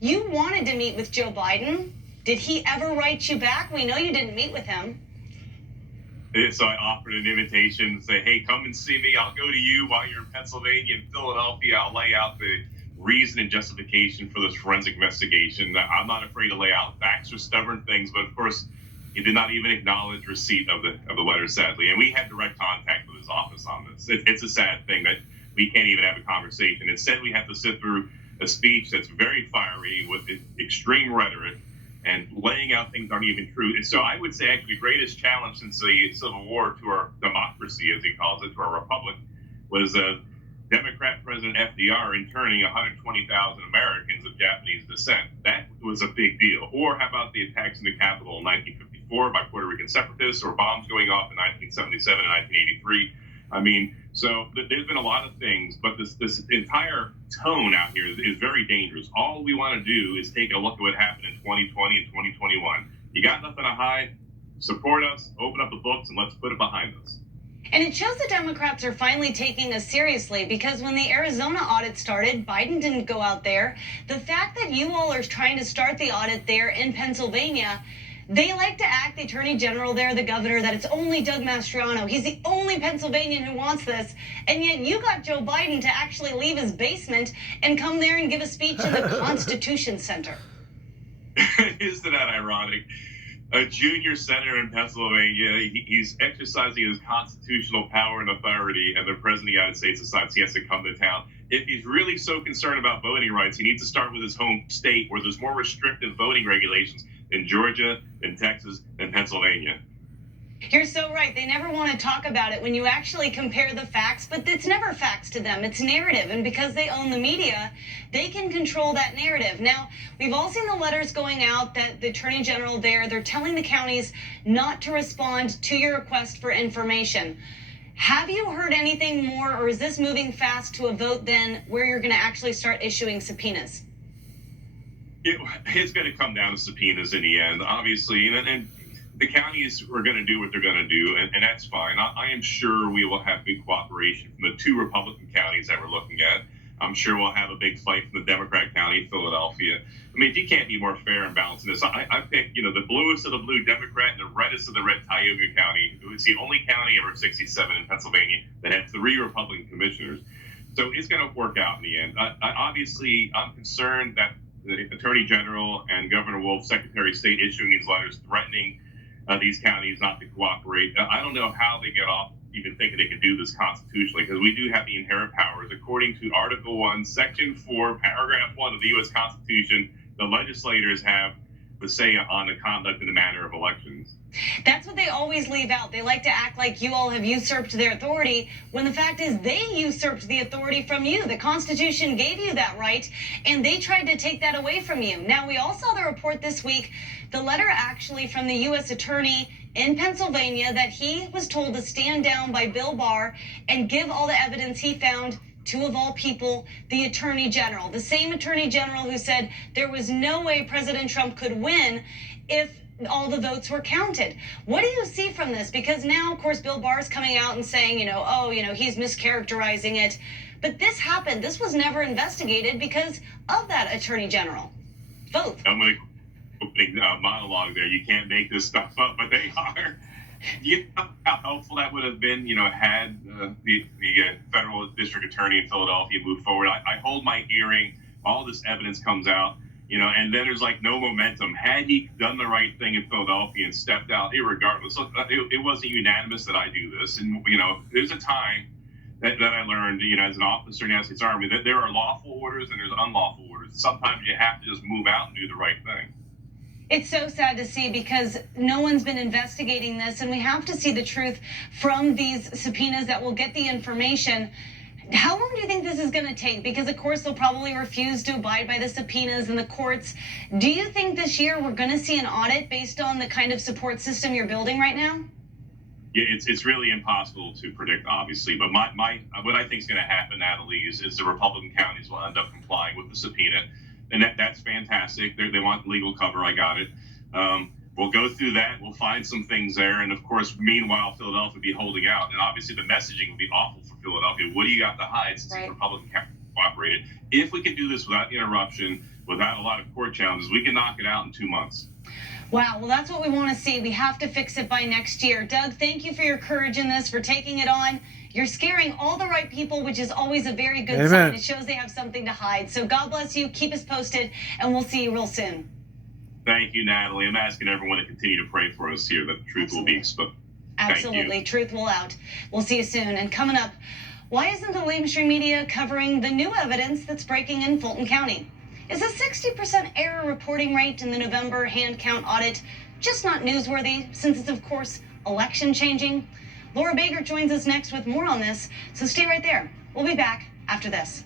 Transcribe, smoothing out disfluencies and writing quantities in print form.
You wanted to meet with Joe Biden. Did he ever write you back? We know you didn't meet with him. So I offered an invitation to say, hey, come and see me. I'll go to you while you're in Pennsylvania and Philadelphia. I'll lay out the reason and justification for this forensic investigation. I'm not afraid to lay out facts or stubborn things, but of course, he did not even acknowledge receipt of the letter, sadly. And we had direct contact with his office on this. It's a sad thing that we can't even have a conversation. Instead, we have to sit through a speech that's very fiery with extreme rhetoric and laying out things aren't even true. And so I would say actually the greatest challenge since the Civil War to our democracy, as he calls it, to our republic, was Democrat President FDR interning 120,000 Americans of Japanese descent. That was a big deal. Or how about the attacks in the Capitol in 1954 by Puerto Rican separatists, or bombs going off in 1977 and 1983? I mean, so there's been a lot of things, but this entire tone out here is very dangerous. All we want to do is take a look at what happened in 2020 and 2021. You got nothing to hide. Support us, open up the books, and let's put it behind us. And it shows the Democrats are finally taking us seriously, because when the Arizona audit started, Biden didn't go out there. The fact that you all are trying to start the audit there in Pennsylvania, they like to act, the attorney general there, the governor, that it's only Doug Mastriano. He's the only Pennsylvanian who wants this. And yet you got Joe Biden to actually leave his basement and come there and give a speech in the Constitution Center. Isn't that ironic? A junior senator in Pennsylvania, he's exercising his constitutional power and authority, and the president of the United States decides he has to come to town. If he's really so concerned about voting rights, he needs to start with his home state, where there's more restrictive voting regulations in Georgia, in Texas, and Pennsylvania. You're so right. They never want to talk about it when you actually compare the facts, but it's never facts to them. It's narrative. And because they own the media, they can control that narrative. Now, we've all seen the letters going out that the attorney general there, they're telling the counties not to respond to your request for information. Have you heard anything more, or is this moving fast to a vote then where you're going to actually start issuing subpoenas? It's going to come down to subpoenas in the end, obviously. And the counties are going to do what they're going to do, and that's fine. I am sure we will have good cooperation from the two Republican counties that we're looking at. I'm sure we'll have a big fight from the Democrat county, Philadelphia. I mean, you can't be more fair and balanced in this. I picked, the bluest of the blue Democrat and the reddest of the red Tioga County. It's the only county over 67 in Pennsylvania that had 3 Republican commissioners. So it's going to work out in the end. Obviously, I'm concerned that the Attorney General and Governor Wolf, Secretary of State, issuing these letters threatening these counties not to cooperate. I don't know how they get off even thinking they can do this constitutionally, because we do have the inherent powers. According to Article 1, Section 4, Paragraph 1 of the U.S. Constitution, the legislators have the say on the conduct and the manner of elections. That's what they always leave out. They like to act like you all have usurped their authority, when the fact is they usurped the authority from you. The Constitution gave you that right, and they tried to take that away from you. Now, we all saw the report this week, the letter actually from the U.S. Attorney in Pennsylvania, that he was told to stand down by Bill Barr and give all the evidence he found to, of all people, the Attorney General. The same Attorney General who said there was no way President Trump could win if all the votes were counted. What do you see from this? Because now, of course, Bill Barr's coming out and saying, he's mischaracterizing it. But this happened. This was never investigated because of that Attorney General. Both. I'm going to opening monologue there. You can't make this stuff up, but they are. You know how helpful that would have been, had the federal district attorney in Philadelphia move forward. I hold my hearing, all this evidence comes out, and then there's no momentum. Had he done the right thing in Philadelphia and stepped out, irregardless, it wasn't unanimous that I do this. And, there's a time that I learned, as an officer in the United States Army, that there are lawful orders and there's unlawful orders. Sometimes you have to just move out and do the right thing. It's so sad to see, because no one's been investigating this, and we have to see the truth from these subpoenas that will get the information. How long do you think this is going to take? Because, of course, they'll probably refuse to abide by the subpoenas in the courts. Do you think this year we're going to see an audit based on the kind of support system you're building right now? Yeah, it's really impossible to predict, obviously. But what I think is going to happen, Natalie, is the Republican counties will end up complying with the subpoena. And that's fantastic. They want legal cover. I got it. We'll go through that. We'll find some things there. And, of course, meanwhile, Philadelphia will be holding out. And, obviously, the messaging will be awful for Philadelphia. What do you got to hide since the Republican county cooperated? If we could do this without interruption, without a lot of court challenges, we can knock it out in 2 months. Wow, well, that's what we want to see. We have to fix it by next year. Doug, thank you for your courage in this, for taking it on. You're scaring all the right people, which is always a very good sign. It shows they have something to hide. So God bless you. Keep us posted, and we'll see you real soon. Thank you, Natalie. I'm asking everyone to continue to pray for us here that the truth will be exposed. Absolutely. Truth will out. We'll see you soon. And coming up, why isn't the mainstream media covering the new evidence that's breaking in Fulton County? Is a 60% error reporting rate in the November hand count audit just not newsworthy, since it's, of course, election changing? Laura Baker joins us next with more on this, so stay right there. We'll be back after this.